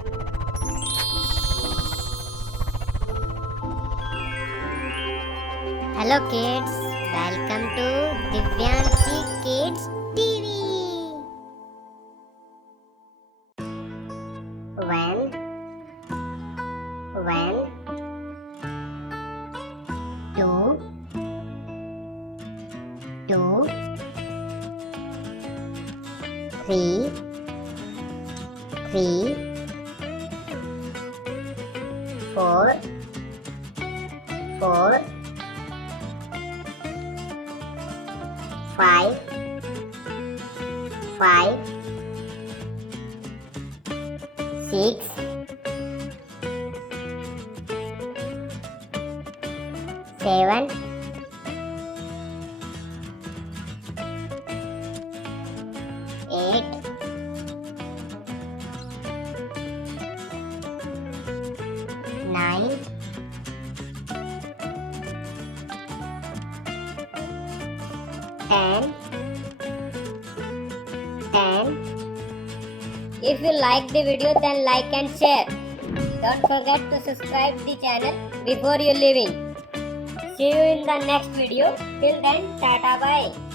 Hello kids, welcome to Divyanshi Kids TV. When, two, 3, 4, 5, 6, 7, 8, 9, 10. If you like the video, then like and share. Don't forget to subscribe the channel before you leaving. See you in the next video. Till then, tata bye.